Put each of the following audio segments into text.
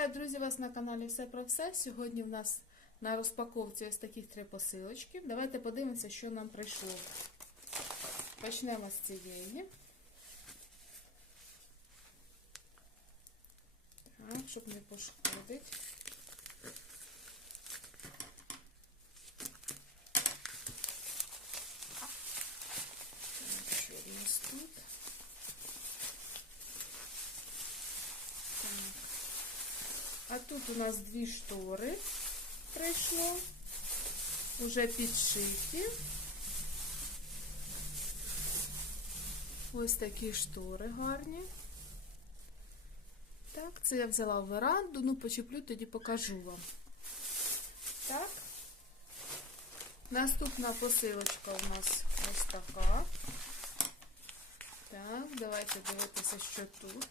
Вітаю, друзі, вас на каналі Все про все. Сьогодні в нас на розпаковці ось таких три посилочки. Давайте подивимося, що нам прийшло. Почнемо з цієї. Так, щоб не пошкодить. Так, що в нас тут? Так. А тут у нас дві штори прийшло, уже підшиті. Ось такі штори гарні. Так, це я взяла в веранду, ну почеплю, тоді покажу вам. Так. Наступна посилочка у нас ось така. Так, давайте дивитися, що тут.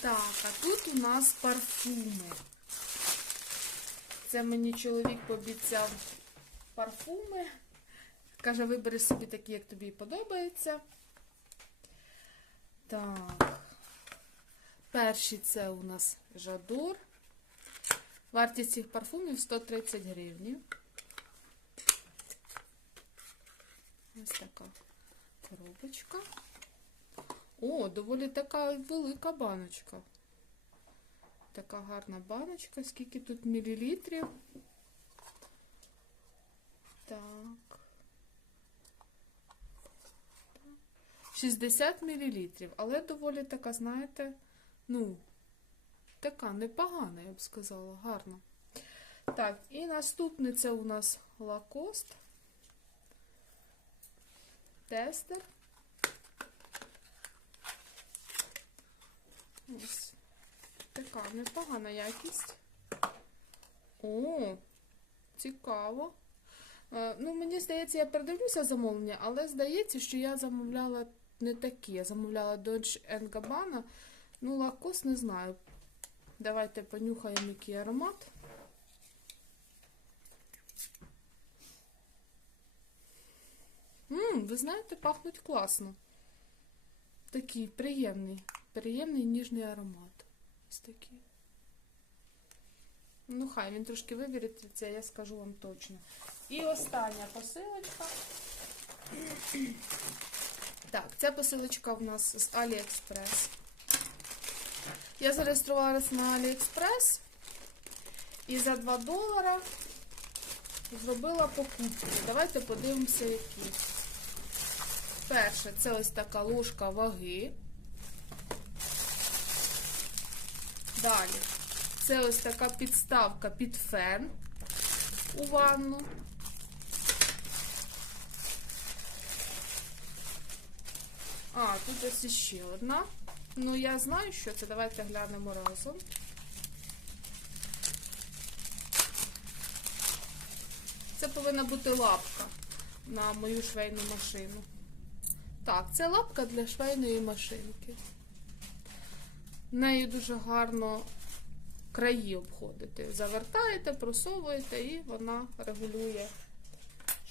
Так, а тут у нас парфуми. Це мені чоловік пообіцяв парфуми. Каже, вибери собі такі, як тобі подобається. Так. Перший це у нас Жадор. Вартість цих парфумів 130 гривень. Ось така коробочка. О, доволі така велика баночка. Така гарна баночка. Скільки тут мілілітрів? Так. 60 мілілітрів. Але доволі така, знаєте, ну, така непогана, я б сказала, гарна. Так, і наступне це у нас Лакост. Тестер. Ось така непогана якість. О, цікаво. Е, ну, мені здається, я передивлюся замовлення, але здається, що я замовляла не такі. Я замовляла Dodge Gabbana. Ну, лакос не знаю. Давайте понюхаємо, який аромат. Ммм, ви знаєте, пахнуть класно. Такий приємний, приємний ніжний аромат. Ось такий. Ну, хай він трошки вивіриться, я скажу вам точно. І остання посилочка. Так, ця посилочка в нас з AliExpress. Я зареєструвалася на AliExpress і за 2 долара зробила покупки. Давайте подивимося, які. Перше, це ось така ложка ваги. Далі, це ось така підставка під фен у ванну. А, тут ось іще одна. Ну, я знаю, що це. Давайте глянемо разом. Це повинна бути лапка на мою швейну машину. Так, це лапка для швейної машинки. Нею дуже гарно краї обходити. Завертаєте, просовуєте і вона регулює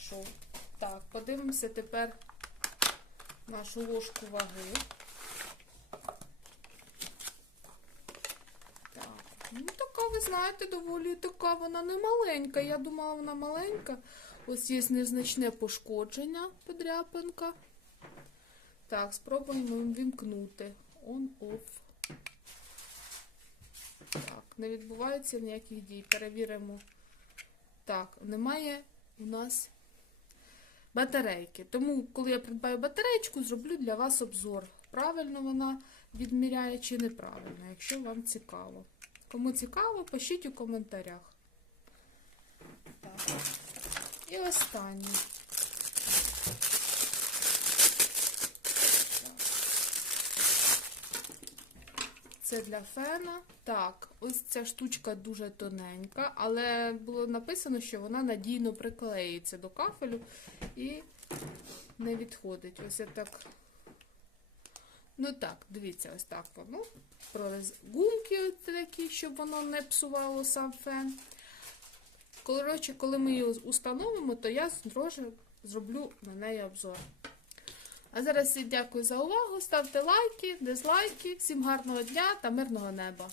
шов. Так, подивимося тепер нашу ложку ваги. Так, ну така, ви знаєте, доволі така, вона не маленька. Я думала, вона маленька. Ось є незначне пошкодження, подряпинка. Так, спробуємо вімкнути. On-off. Так, не відбувається ніяких дій. Перевіримо. Так, немає у нас батарейки. Тому, коли я придбаю батарейку, зроблю для вас обзор. Правильно вона відміряє чи неправильно, якщо вам цікаво. Кому цікаво, пишіть у коментарях. Так. І останнє. Це для фена. Так, ось ця штучка дуже тоненька, але було написано, що вона надійно приклеїться до кафелю і не відходить. Ось я так. Ну так, дивіться, ось так воно. Пролез Гумки такі щоб воно не псувало сам фен. Коротше, коли ми її установимо, то я зроблю на неї обзор. А зараз всім дякую за увагу. Ставте лайки, дизлайки. Всім гарного дня та мирного неба!